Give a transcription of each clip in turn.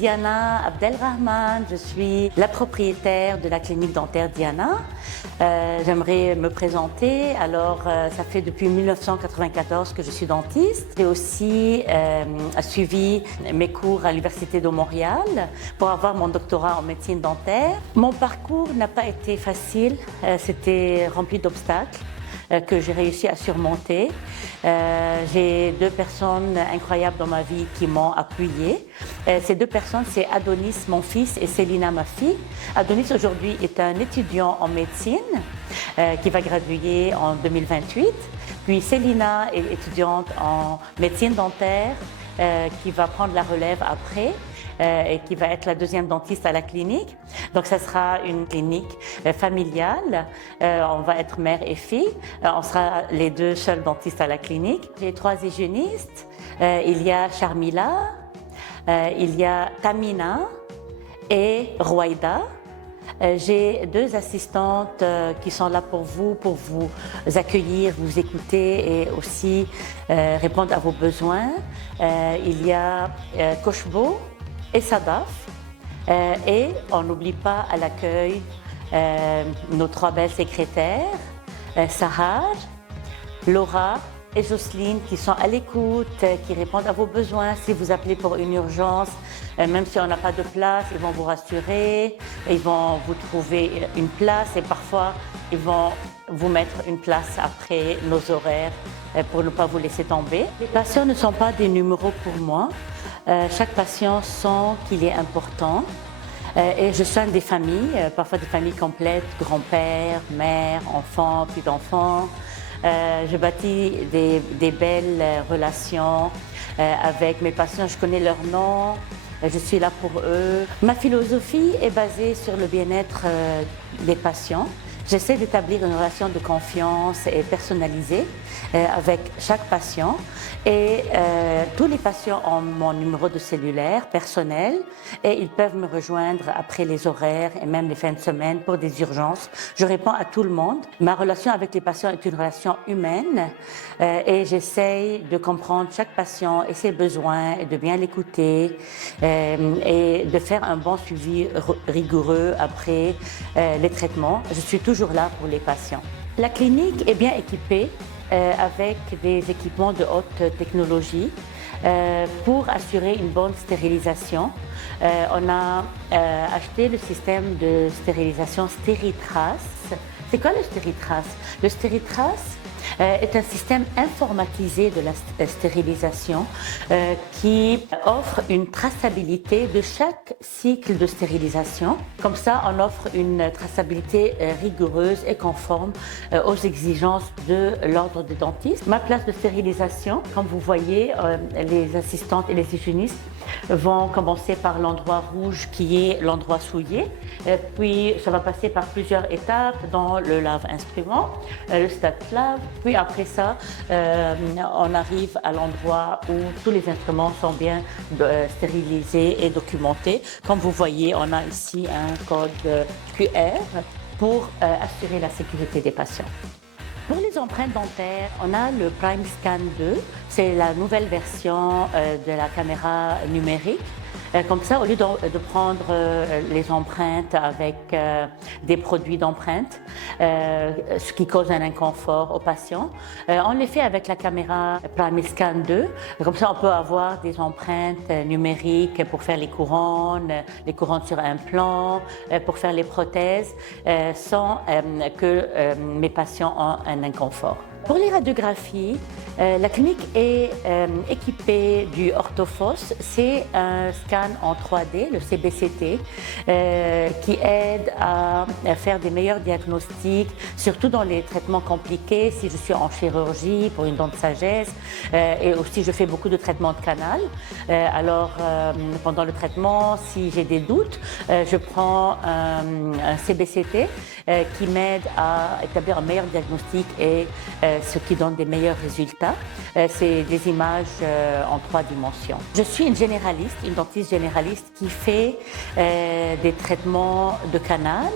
Diana Abdelrahman, je suis la propriétaire de la clinique dentaire Diana. J'aimerais me présenter. Alors, ça fait depuis 1994 que je suis dentiste. J'ai aussi suivi mes cours à l'Université de Montréal pour avoir mon doctorat en médecine dentaire. Mon parcours n'a pas été facile, c'était rempli d'obstacles que j'ai réussi à surmonter. J'ai deux personnes incroyables dans ma vie qui m'ont appuyée. Ces deux personnes, c'est Adonis, mon fils, et Célina, ma fille. Adonis, aujourd'hui, est un étudiant en médecine qui va graduer en 2028. Puis Célina est étudiante en médecine dentaire qui va prendre la relève après. Et qui va être la deuxième dentiste à la clinique. Donc, ça sera une clinique familiale. On va être mère et fille. On sera les deux seuls dentistes à la clinique. J'ai trois hygiénistes. Il y a Charmila, il y a Tamina et Rouaïda. J'ai deux assistantes qui sont là pour vous accueillir, vous écouter et aussi répondre à vos besoins. Il y a Koshbo et Sadaf. Et on n'oublie pas à l'accueil nos trois belles secrétaires, Sahar, Laura et Jocelyne, qui sont à l'écoute, qui répondent à vos besoins. Si vous appelez pour une urgence, même si on n'a pas de place, ils vont vous rassurer, ils vont vous trouver une place et parfois ils vont vous mettre une place après nos horaires pour ne pas vous laisser tomber. Les patients ne sont pas des numéros pour moi. Chaque patient sent qu'il est important. Et je soigne des familles, parfois des familles complètes, grand-père, mère, enfants, puis d'enfants. Je bâtis des belles relations avec mes patients. Je connais leurs noms, je suis là pour eux. Ma philosophie est basée sur le bien-être des patients. J'essaie d'établir une relation de confiance et personnalisée avec chaque patient. Et tous les patients ont mon numéro de cellulaire personnel et ils peuvent me rejoindre après les horaires et même les fins de semaine pour des urgences. Je réponds à tout le monde. Ma relation avec les patients est une relation humaine et j'essaie de comprendre chaque patient et ses besoins et de bien l'écouter et de faire un bon suivi rigoureux après les traitements. Je suis toujours là pour les patients. La clinique est bien équipée avec des équipements de haute technologie pour assurer une bonne stérilisation. On a acheté le système de stérilisation Stéritrace. C'est quoi le Stéritrace? Le Stéritrace est un système informatisé de la stérilisation qui offre une traçabilité de chaque cycle de stérilisation. Comme ça, on offre une traçabilité rigoureuse et conforme aux exigences de l'ordre des dentistes. Ma place de stérilisation, comme vous voyez, les assistantes et les hygiénistes vont commencer par l'endroit rouge qui est l'endroit souillé, puis ça va passer par plusieurs étapes dans le lave-instrument, le stade lave, puis après ça, on arrive à l'endroit où tous les instruments sont bien stérilisés et documentés. Comme vous voyez, on a ici un code QR pour assurer la sécurité des patients. Pour les empreintes dentaires, on a le Prime Scan 2. C'est la nouvelle version de la caméra numérique. Comme ça, au lieu de prendre les empreintes avec des produits d'empreinte, ce qui cause un inconfort aux patients, on les fait avec la caméra Prime Scan 2. Comme ça, on peut avoir des empreintes numériques pour faire les couronnes sur implant, pour faire les prothèses, sans que mes patients aient un inconfort. Pour les radiographies, la clinique est équipée du Orthophos. C'est un scan en 3D, le CBCT, qui aide à faire des meilleurs diagnostics, surtout dans les traitements compliqués, si je suis en chirurgie pour une dent de sagesse, et aussi je fais beaucoup de traitements de canal. Alors, pendant le traitement, si j'ai des doutes, je prends un CBCT qui m'aide à établir un meilleur diagnostic et ce qui donne des meilleurs résultats. C'est des images en 3 dimensions. Je suis une généraliste, une dentiste généraliste qui fait des traitements de canal.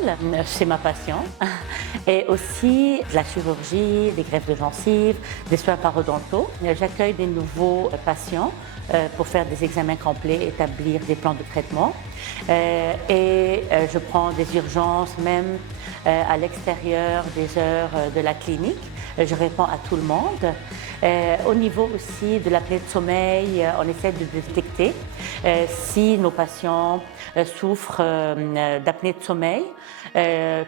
C'est ma passion. et aussi de la chirurgie, des greffes de gencives, des soins parodontaux. J'accueille des nouveaux patients pour faire des examens complets, établir des plans de traitement. Je prends des urgences même à l'extérieur des heures de la clinique. Je réponds à tout le monde. Au niveau aussi de l'apnée de sommeil, on essaie de détecter si nos patients souffrent d'apnée de sommeil.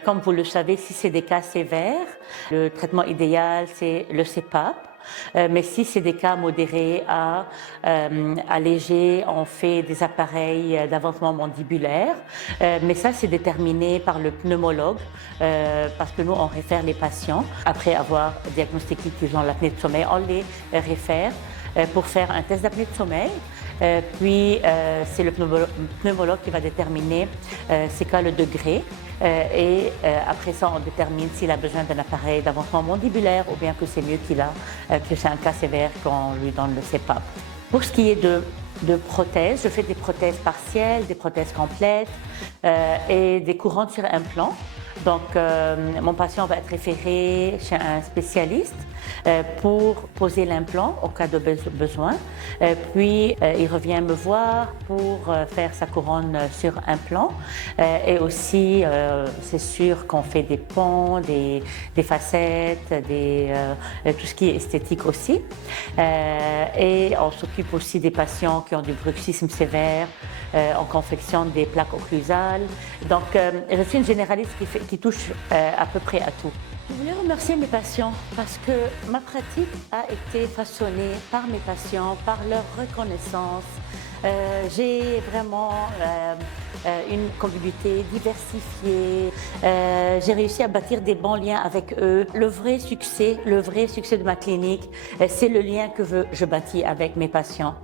Comme vous le savez, si c'est des cas sévères, le traitement idéal, c'est le CPAP. Mais si c'est des cas modérés à allégés, on fait des appareils d'avancement mandibulaire. Mais ça, c'est déterminé par le pneumologue parce que nous, on réfère les patients. Après avoir diagnostiqué qu'ils ont l'apnée de sommeil, on les réfère pour faire un test d'apnée de sommeil. Puis, c'est le pneumologue qui va déterminer c'est quoi le degré. Après ça, on détermine s'il a besoin d'un appareil d'avancement mandibulaire ou bien que c'est mieux que c'est un cas sévère qu'on lui donne le CPAP. Pour ce qui est de prothèses, je fais des prothèses partielles, des prothèses complètes et des couronnes sur implant. Donc, mon patient va être référé chez un spécialiste pour poser l'implant au cas de besoin. Puis, il revient me voir pour faire sa couronne sur implant. Et aussi, c'est sûr qu'on fait des ponts, des facettes, tout ce qui est esthétique aussi. Et on s'occupe aussi des patients qui ont du bruxisme sévère. On confectionne des plaques occlusales. Donc, je suis une généraliste qui touche à peu près à tout. Je voulais remercier mes patients parce que ma pratique a été façonnée par mes patients, par leur reconnaissance. J'ai vraiment une communauté diversifiée. J'ai réussi à bâtir des bons liens avec eux. Le vrai succès de ma clinique, c'est le lien que je bâtis avec mes patients.